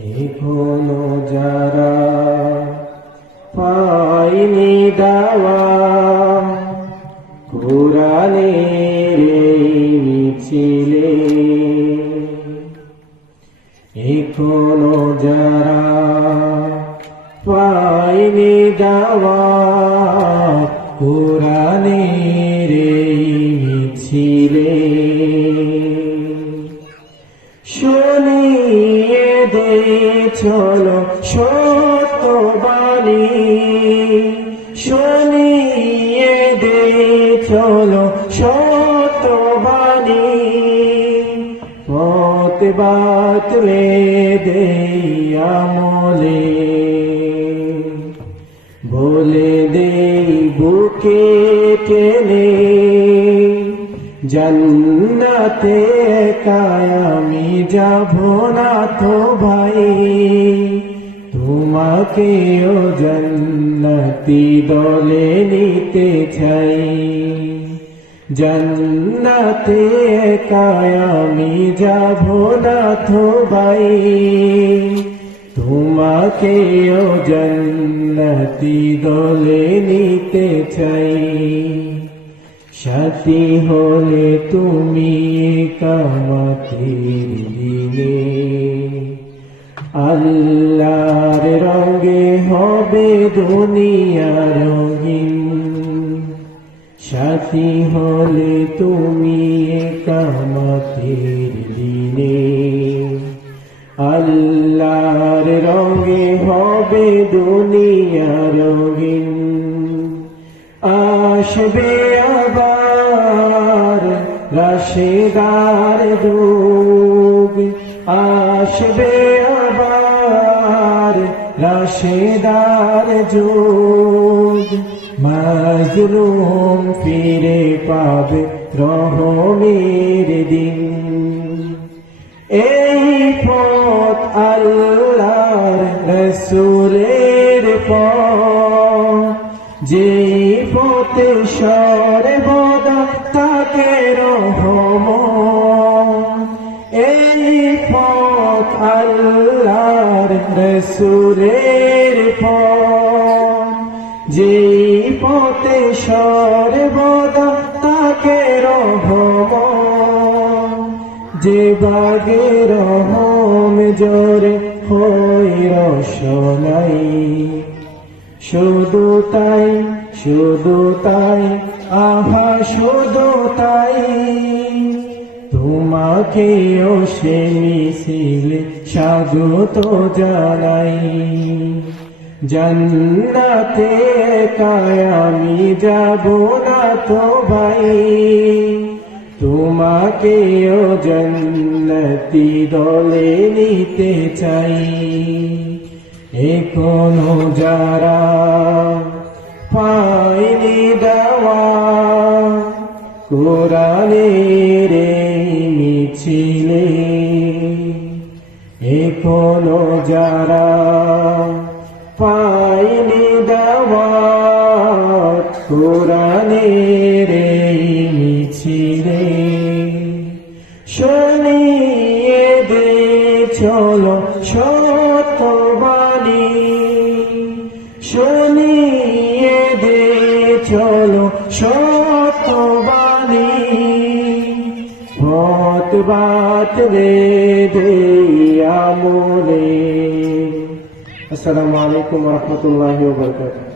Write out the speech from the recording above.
এখনো যারা পায়নি দাওয়া কোরআনের এই মিছিলে, এখনো যারা পায়নি দাওয়া কোরআনের এই মিছিলে, শুনিয়ে দে চলো সত্যবাণী, শুনিয়ে দে চলো সত্যবাণী, পথ বাতলে দে আমলে, বলে দে বুকে টেনে জান্নাতে একাই আমি যাব না তো ভাই, তোমাকেও জান্নাতি দলে নিতে চাই, জান্নাতে একাই আমি যাব না তো ভাই, তোমাকেও জান্নাতি দলে নিতে চাই, সাথী হলে তুমি কিয়ামতের দিনে, আল্লাহর রঙে হবে দুনিয়া রঙিন, সাথী হলে তুমি কিয়ামতের দিনে, আল্লাহর রঙে হবে দুনিয়া রঙিন, আসবে আবার রাশেদার যুগ, আসবে আবার রাশেদার যুগ, মাজলুম ফিরে পাবে রহমের দিন, এই পথ আল্লাহর রাসূলের পথ, যেই পথে সর্বদা থাকে রহমত, এই পথ আল্লাহর রাসূলের পথ, যেই পথে সর্বদা থাকে রহমত, যে বাগে রহম জোরে হই রসনাই, শুধু তাই শুধু তাই আহা শুধু তাই, তোমাকেও সে মিছিলে স্বাগত জানাই, জান্নাতে একাই আমি যাব না তো ভাই, তোমাকেও জান্নাতি দলে নিতে চাই, এখনো যারা পায়নি দাওয়া কোরআনের এই মিছিলে, এখনো যারা পায়নি দাওয়া কোরআনের এই মিছিলে, শুনিয়ে দে চলো সত্যবাণী, শুনিয়ে দে চলো সত্যবাণী, পথ বাতলে দে আমলে। আসসালামু আলাইকুম ওয়া রাহমাতুল্লাহি ওয়া বারাকাতুহু।